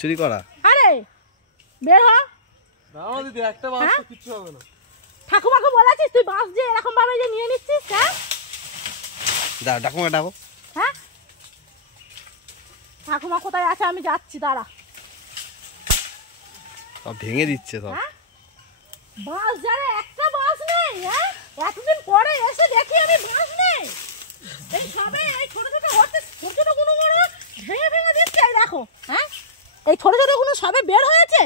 চুরি করা। আরে বের হ। নাও দিদি একটা বাস তো কিছু হবে না। ঠাকুমাকে বলেছিস তুই বাস যে এরকম ভাবে যে নিয়ে নিচ্ছিস? হ্যাঁ দাও ঠাকুমা ডাকো। হ্যাঁ ঠাকুমা কোথায় আছে আমি যাচ্ছি, দাঁড়া। সব ভেঙে দিচ্ছে সব। বাস যারে একটা বাস নেই। হ্যাঁ এতদিন পরে এসে দেখি আমি বাস নেই। এই সবে এই ছোট ছোট হচ্ছে, ছোট ছোট গুলো ভেঙে ভেঙে দিচ্ছে। এই দেখো, হ্যাঁ এই ছোট ছোট গুলো সবে বের হয়েছে।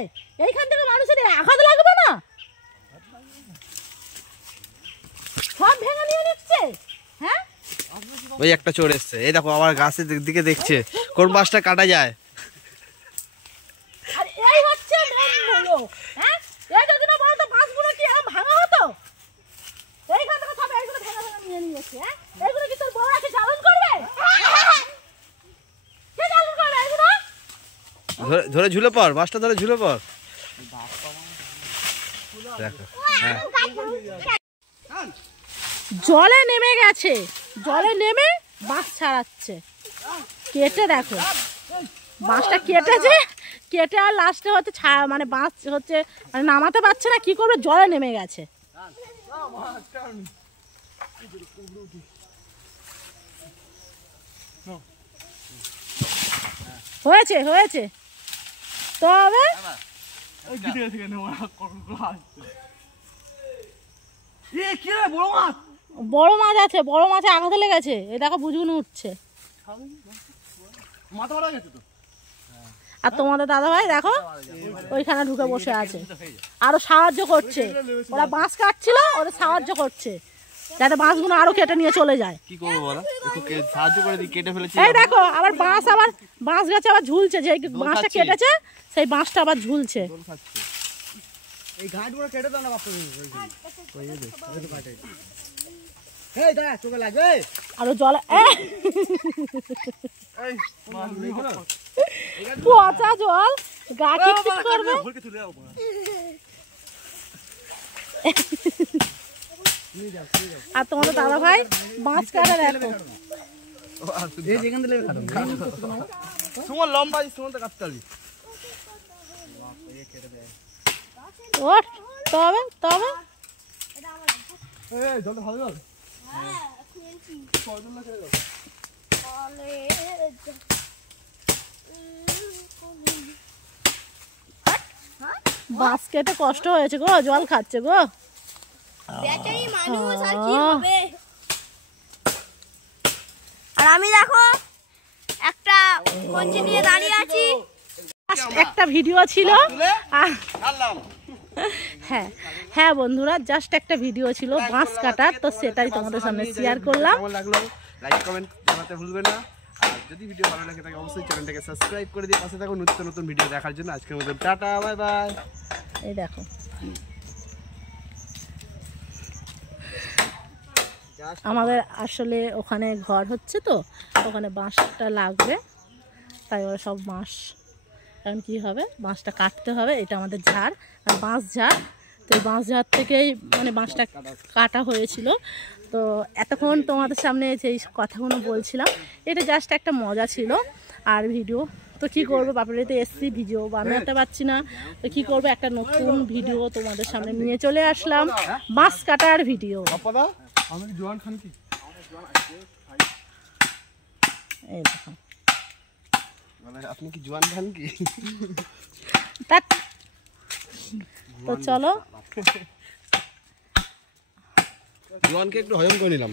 এইখান থেকে মানুষের আঘাত লাগবে না? সব ভেঙে নিয়ে নিচ্ছে। হ্যাঁ ওই একটা চোর এসছে, এই দেখো আবার গাছের দিকে দেখছে কোন বাসটা কাটা যায়। আর এই হচ্ছে মেন মূল্য। হ্যাঁ এই যদি না বলতো বাসগুলো কি এরকম ভাঙা হতো? এইখান থেকে সব এইগুলো ভেঙে ভেঙে নিয়ে নিয়েছে। হ্যাঁ এইগুলো কি তোর বউরা কি চালন করবে? কে চালন করবে এগুলো? ধরে ঝুলে পড়, বাসটা ধরে ঝুলে পড়। দেখো জলে নেমে গেছে, জলে নেমে বাস ছাড়াচ্ছে। কেটে দেখো বাসটা কেটেছে, কেটে আর লাস্টে হচ্ছে মানে বাস হচ্ছে মানে নামাতে পারছে না, কি করবে, জলে নেমে গেছে। হয়েছে হয়েছে তবে বড় মাছ আছে, বড় মাছে আঘাত লেগেছে। এই দেখো বুঝুন উঠছে। আর তোমাদের দাদা ভাই দেখো ওইখানে ঢুকে বসে আছে, আরো সাহায্য করছে। ওরা বাঁশ কাটছিল, ওরা সাহায্য করছে যাতে বাঁশগুলো আরো কেটে নিয়ে চলে যায়। কি করবো বলো, একটু সাহায্য করে দিই, কেটে ফেলেছি। এই দেখো আবার বাঁশ গাছে আবার ঝুলছে, যে বাঁশটা কেটেছে সেই বাঁশটা আবার ঝুলছে। এই ঘাটগুলো কেটে দাও না বাপ। চোখে লাগবে আরো জলে পচা জল গা খিটখিট করবে। আর তোমাদের দাদা ভাই মাছ কাটা দেখো। লম্বা কাটতে হবে। ওঠ তবে তবে জলটা ভালো জল। বাঁশ কেটে কষ্ট হয়েছে গো, জল খাচ্ছে গো। আর আমি দেখো একটা কঞ্চি নিয়ে দাঁড়িয়ে আছি। একটা ভিডিও ছিল, হ্যাঁ হ্যাঁ বন্ধুরা, জাস্ট একটা ভিডিও ছিল বাঁশ কাটার, তো সেটাই তোমাদের সামনে শেয়ার করলাম। কেমন লাগলো লাইক কমেন্ট জানাতে ভুলবেন না। আর যদি ভিডিও ভালো লাগে তাহলে অবশ্যই চ্যানেলটাকে সাবস্ক্রাইব করে দিয়ে পাশে থাকো নতুন নতুন ভিডিও দেখার জন্য। আজকের মতো টাটা, বাই বাই। এই দেখো আমাদের আসলে ওখানে ঘর হচ্ছে, তো ওখানে বাঁশটা লাগবে, তাই ওরা সব বাঁশ এখন কী হবে, বাঁশটা কাটতে হবে। এটা আমাদের ঝাড়, বাঁশ ঝাড়। তো এই বাঁশ ঝাড় থেকেই মানে বাঁশটা কাটা হয়েছিল। তো এতক্ষণ তোমাদের সামনে যেই কথাগুলো বলছিলাম, এটা জাস্ট একটা মজা ছিল। আর ভিডিও তো কী করবো, বাপের বাড়িতে এসছি, ভিডিও বানাতে পারছি না, তো কী করবো, একটা নতুন ভিডিও তোমাদের সামনে নিয়ে চলে আসলাম, বাঁশ কাটার ভিডিও। এই দেখো আপনি কি জোয়ান খান কি? তো চলো জোয়ানকে একটু হজম করে নিলাম।